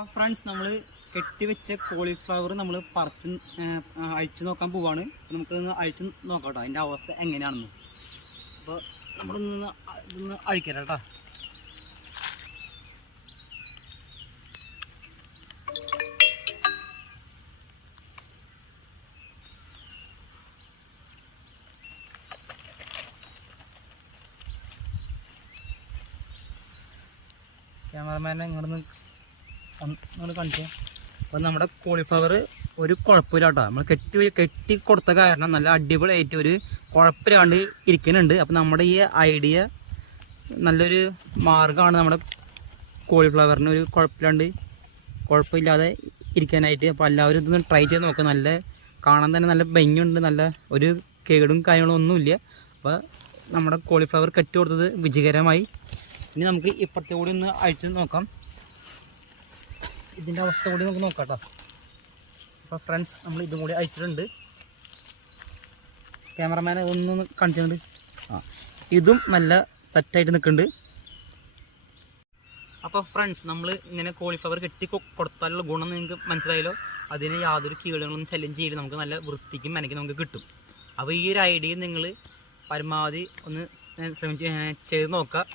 അപ്പോൾ ഫ്രണ്ട്സ് നമ്മൾ കെട്ടിവെച്ച കോളിഫ്ലവർ നമ്മൾ പറിച്ച് അഴിച്ചു നോക്കാൻ പോവാണ്. നമുക്കൊന്ന് അഴിച്ച് നോക്കാം കേട്ടോ അതിൻ്റെ അവസ്ഥ എങ്ങനെയാണെന്ന്. അപ്പോൾ ഇതൊന്ന് അഴിക്കാം കേട്ടോ. ക്യാമറമാനെ ഇങ്ങോട്ട് കാണിച്ചു. അപ്പം നമ്മുടെ കോളിഫ്ലവർ ഒരു കുഴപ്പമില്ല കേട്ടോ. നമ്മൾ കെട്ടി കൊടുത്ത കാരണം നല്ല അടിപൊളിയായിട്ട് ഒരു കുഴപ്പമില്ലാണ്ട് ഇരിക്കുന്നുണ്ട്. അപ്പം നമ്മുടെ ഈ ഐഡിയ നല്ലൊരു മാർഗ്ഗമാണ് നമ്മുടെ കോളിഫ്ലവറിന് ഒരു കുഴപ്പമില്ലാതെ ഇരിക്കാനായിട്ട്. അപ്പോൾ എല്ലാവരും ഇതൊന്ന് ട്രൈ ചെയ്ത് നോക്കുക. നല്ല കാണാൻ തന്നെ നല്ല ഭംഗിയുണ്ട്, നല്ല ഒരു കേടും കാര്യങ്ങളും ഒന്നുമില്ല. അപ്പോൾ നമ്മുടെ കോളിഫ്ലവർ കെട്ടി കൊടുത്തത് വിജയകരമായി. ഇനി നമുക്ക് ഇപ്പുറത്തെ കൂടി ഒന്ന് അഴിച്ച് നോക്കാം. ഇതിൻ്റെ അവസ്ഥ കൂടി നമുക്ക് നോക്കാം കേട്ടോ. അപ്പോൾ ഫ്രണ്ട്സ് നമ്മൾ ഇതും കൂടി അഴിച്ചിട്ടുണ്ട്. ക്യാമറമാനെ ഒന്നൊന്ന് കാണിച്ചിട്ടുണ്ട്. ഇതും നല്ല സെറ്റായിട്ട് നിൽക്കുന്നുണ്ട്. അപ്പോൾ ഫ്രണ്ട്സ് നമ്മൾ ഇങ്ങനെ കോളിഫ്ലവർ കെട്ടി കൊടുത്താലുള്ള ഗുണം നിങ്ങൾക്ക് മനസ്സിലായല്ലോ. അതിന് യാതൊരു കീടുകളൊന്നും ശല്യം ചെയ്യില്ല. നമുക്ക് നല്ല വൃത്തിക്കും മെനക്കും നമുക്ക് കിട്ടും. അപ്പോൾ ഈ ഒരു ഐഡിയ നിങ്ങൾ പരമാവധി ഒന്ന് ചെയ്ത് നോക്കുക.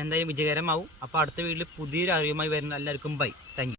എന്തായാലും വിജയകരമാവും. അപ്പോൾ അടുത്ത വീട്ടിൽ പുതിയൊരു അറിവുമായി വരുന്ന എല്ലാവർക്കും ബൈ.